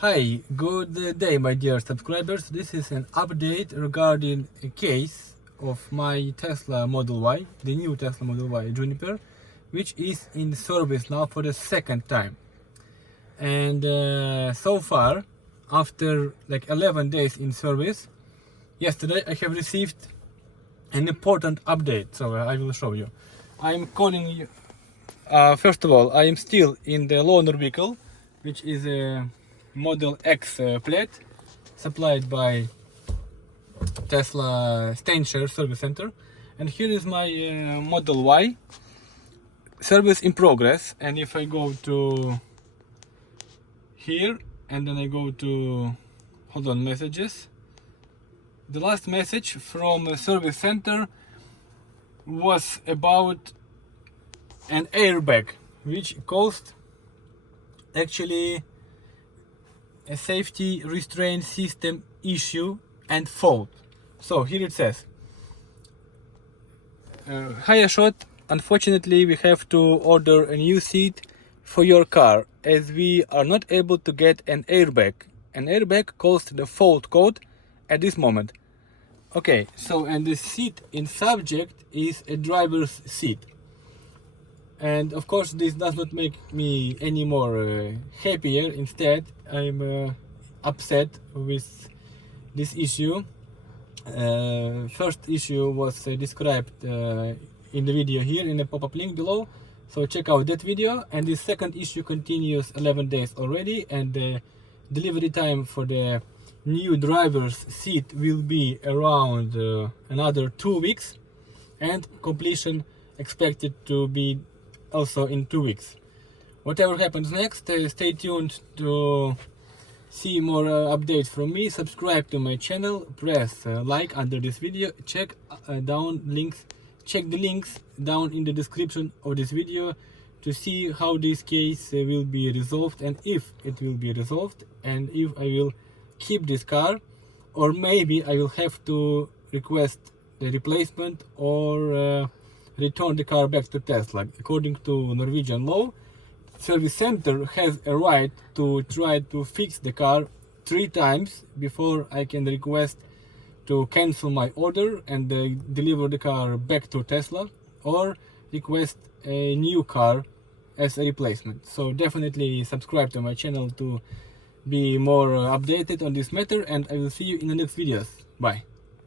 Hi, good day my dear subscribers. This is an update regarding a case of my Tesla Model Y, the new Tesla Model Y Juniper, which is in service now for the second time. And so far, after like 11 days in service, yesterday I have received an important update, so I will show you. I'm calling you, first of all, I am still in the loaner vehicle, which is a Model X plate supplied by Tesla Stainshare Service Center, and here is my Model Y service in progress. And if I go to here and then I go to messages, the last message from the service center was about an airbag which caused actually a safety restraint system issue and fault. So here it says, hi Ashot, unfortunately we have to order a new seat for your car as we are not able to get an airbag. An airbag caused the fault code at this moment. Okay, so and the seat in subject is a driver's seat. And of course this does not make me any more happier. Instead, I'm upset with this issue. First issue was described in the video here in the pop-up link below, so check out that video. And the second issue continues 11 days already, and the delivery time for the new driver's seat will be around another 2 weeks, and completion expected to be also in 2 weeks. Whatever happens next, stay tuned to see more updates from me. Subscribe to my channel, press like under this video, check the links down in the description of this video to see how this case will be resolved, and if it will be resolved, and if I will keep this car, or maybe I will have to request the replacement or return the car back to Tesla. According to Norwegian law, service center has a right to try to fix the car 3 times before I can request to cancel my order and deliver the car back to Tesla, or request a new car as a replacement. So definitely subscribe to my channel to be more updated on this matter, and I will see you in the next videos. Bye.